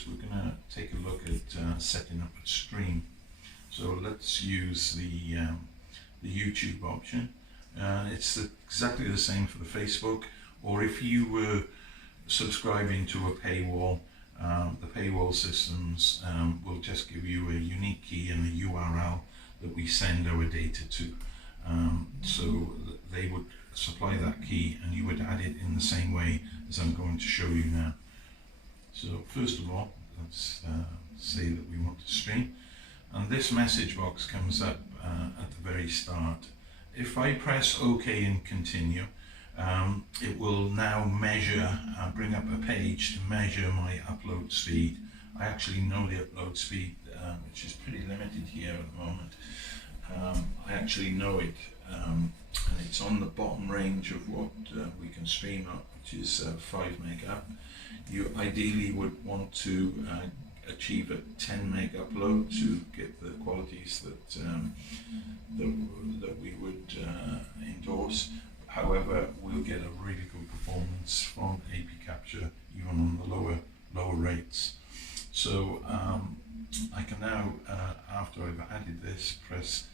is we're going to take a look at setting up a stream. So let's use the YouTube option. It's exactly the same for the Facebook, or if you were subscribing to a paywall, the paywall systems will just give you a unique key and a URL that we send our data to. So they would supply that key and you would add it in the same way as I'm going to show you now. So first of all, let's say that we want to stream, and this message box comes up at the very start. If I press OK and continue, it will now measure, bring up a page to measure my upload speed. I actually know the upload speed, which is pretty limited here at the moment. I actually know it, and it's on the bottom range of what we can stream up, which is 5 meg up. You ideally would want to achieve a 10 meg upload to get the qualities that that we would endorse. However, we'll get a really good performance from AP Capture even on the lower rates. So I can now, after I've added this, press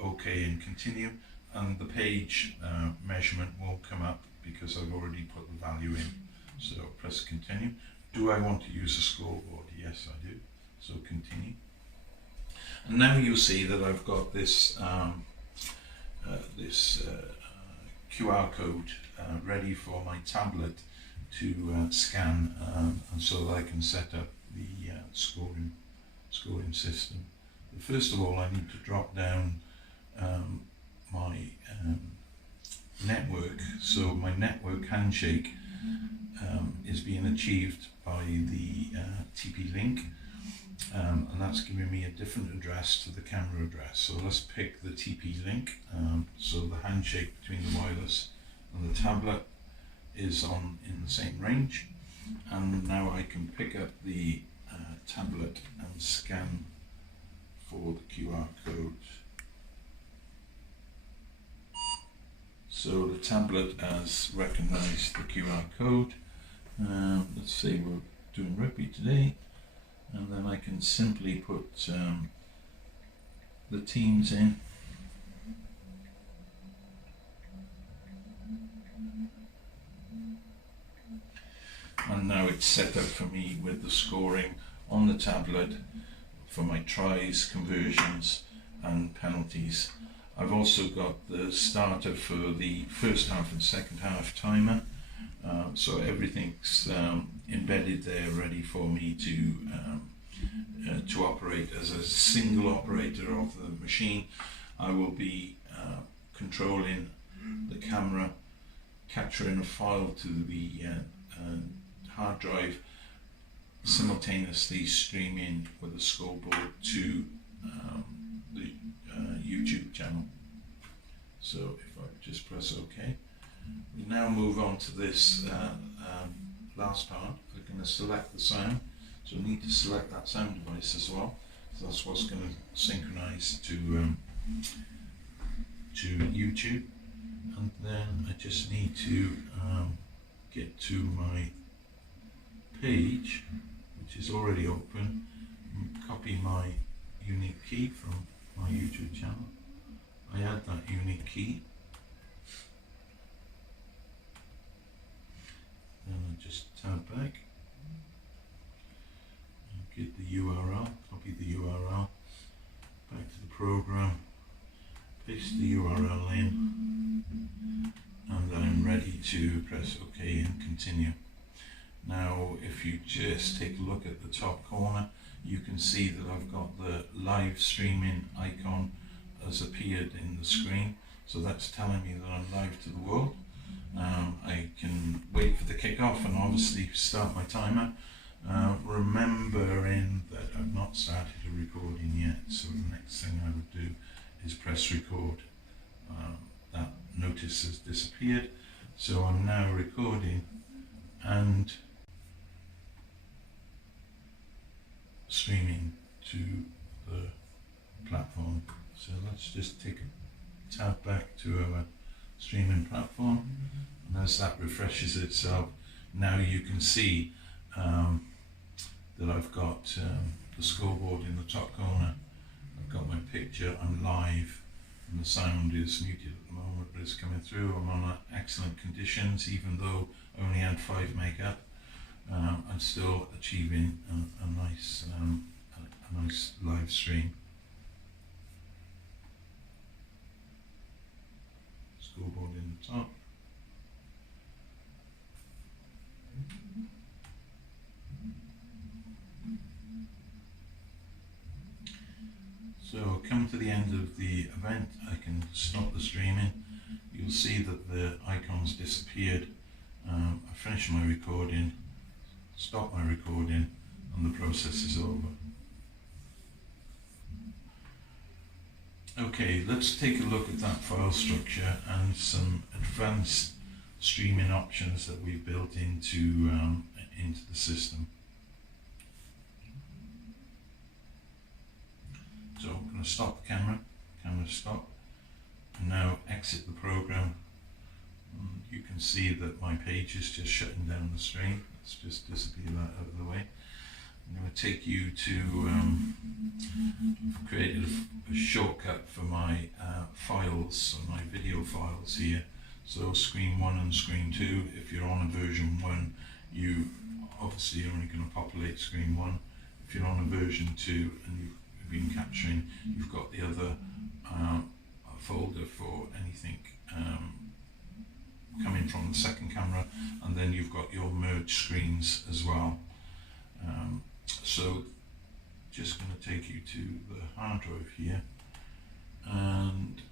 OK and continue, and the page measurement will come up because I've already put the value in. So press continue. Do I want to use a scoreboard? Yes, I do. So continue. And now you'll see that I've got this QR code ready for my tablet to scan, and so that I can set up the scoring system. But first of all, I need to drop down my network. So my network handshake is being achieved by the TP-Link, and that's giving me a different address to the camera address. So let's pick the TP-Link. So the handshake between the wireless and the tablet is in the same range, and now I can pick up the tablet and scan for the QR code. So the tablet has recognized the QR code. Let's say we're doing rugby today, and then I can simply put the teams in. And now it's set up for me with the scoring on the tablet for my tries, conversions and penalties. I've also got the starter for the first half and second half timer, so everything's embedded there ready for me to operate as a single operator of the machine. I will be controlling the camera, capturing a file to the hard drive, simultaneously streaming with a scoreboard to the YouTube channel. So if I just press OK, we now move on to this last part. We're going to select the sound, so we need to select that sound device as well. So that's what's going to synchronize to YouTube, and then I just need to get to my page, which is already open, and copy my unique key from my YouTube channel. I add that unique key, then I just tab back and get the URL, copy the URL, back to the program, paste the URL in, and I'm ready to press OK and continue. Now if you just take a look at the top corner, you can see that I've got the live streaming icon has appeared in the screen, so that's telling me that I'm live to the world. I can wait for the kickoff and obviously start my timer, remembering that I've not started a recording yet, so the next thing I would do is press record. That notice has disappeared, so I'm now recording and streaming to the platform. So let's just take a tab back to our streaming platform, and as that refreshes itself, now you can see that I've got the scoreboard in the top corner. I've got my picture, I'm live, and the sound is muted at the moment, but it's coming through. I'm on excellent conditions, even though I only had 5 meg up. I'm still achieving a nice live stream. Scoreboard in the top. So come to the end of the event, I can stop the streaming. You'll see that the icons disappeared. I finished my recording, stop my recording, and the process is over. Okay, let's take a look at that file structure and some advanced streaming options that we've built into the system. So I'm going to stop the camera stop, and now exit the program. And you can see that my page is just shutting down the stream. Let's just disappear that out of the way. I'm going to take you to, I've created a shortcut for my files, so my video files here. So screen 1 and screen 2, if you're on a version 1, you obviously are only going to populate screen 1. If you're on a version 2 and you've been capturing, you've got the other folder for anything coming from the second camera, and then you've got your merge screens as well. So just going to take you to the hard drive here, and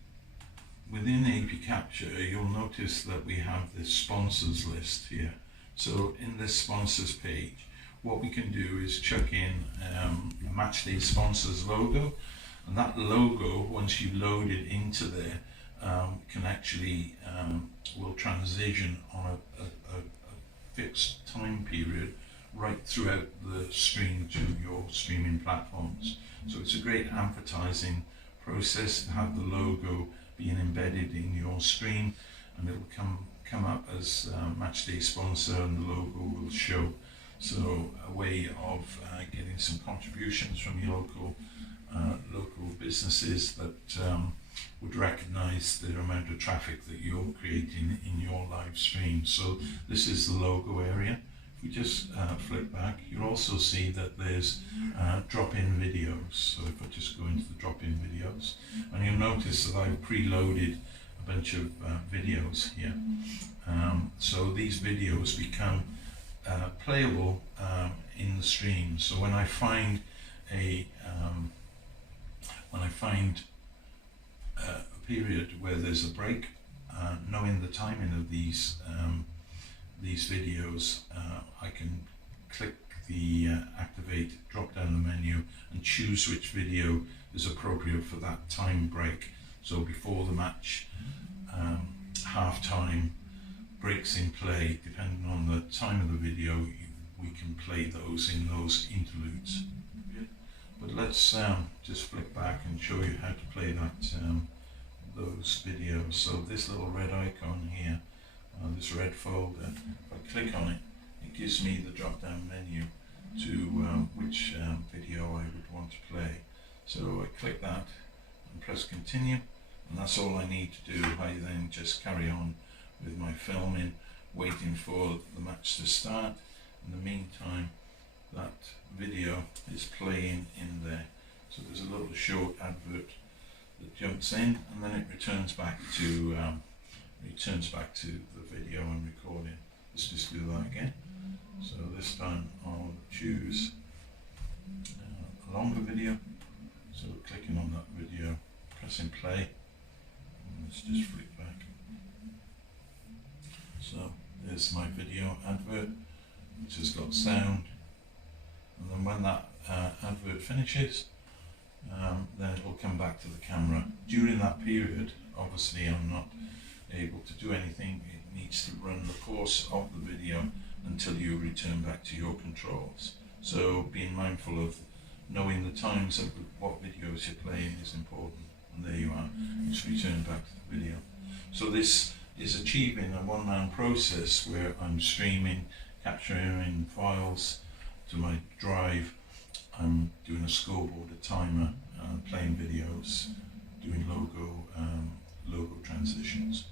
within AP Capture you'll notice that we have this sponsors list here. So in this sponsors page, what we can do is chuck in a Matchday Sponsors logo, and that logo, once you load it into there, can actually will transition on a fixed time period right throughout the stream to your streaming platforms. So it's a great advertising process to have the logo being embedded in your stream, and it will come up as Matchday Sponsor, and the logo will show. So a way of getting some contributions from your local businesses that would recognize the amount of traffic that you're creating in your live stream. So this is the logo area. If we just flick back, you'll also see that there's drop-in videos. So if I just go into the drop-in videos, and you'll notice that I've preloaded a bunch of videos here. So these videos become playable in the stream. So when I find a period where there's a break, knowing the timing of these videos, I can click the activate drop down the menu and choose which video is appropriate for that time break. So before the match, half time, breaks in play, depending on the time of the video, we can play those in those interludes. But let's just flick back and show you how to play that those videos. So this little red icon here, this red folder, if I click on it, it gives me the drop down menu to which video I would want to play. So I click that and press continue, and that's all I need to do. I then just carry on with my filming, waiting for the match to start. In the meantime, that video is playing in there. So there's a little short advert that jumps in, and then it returns back to the video I'm recording. Let's just do that again. So this time I'll choose a longer video. So clicking on that video, pressing play, and let's just flick back. So there's my video advert, which has got sound, and then when that advert finishes, then it will come back to the camera. During that period, obviously I'm not able to do anything. It needs to run the course of the video until you return back to your controls. So being mindful of knowing the times of what videos you're playing is important. And there you are, it's returned back to the video. So this is achieving a one-man process where I'm streaming, capturing files to my drive, I'm doing a scoreboard, a timer, playing videos, doing logo transitions.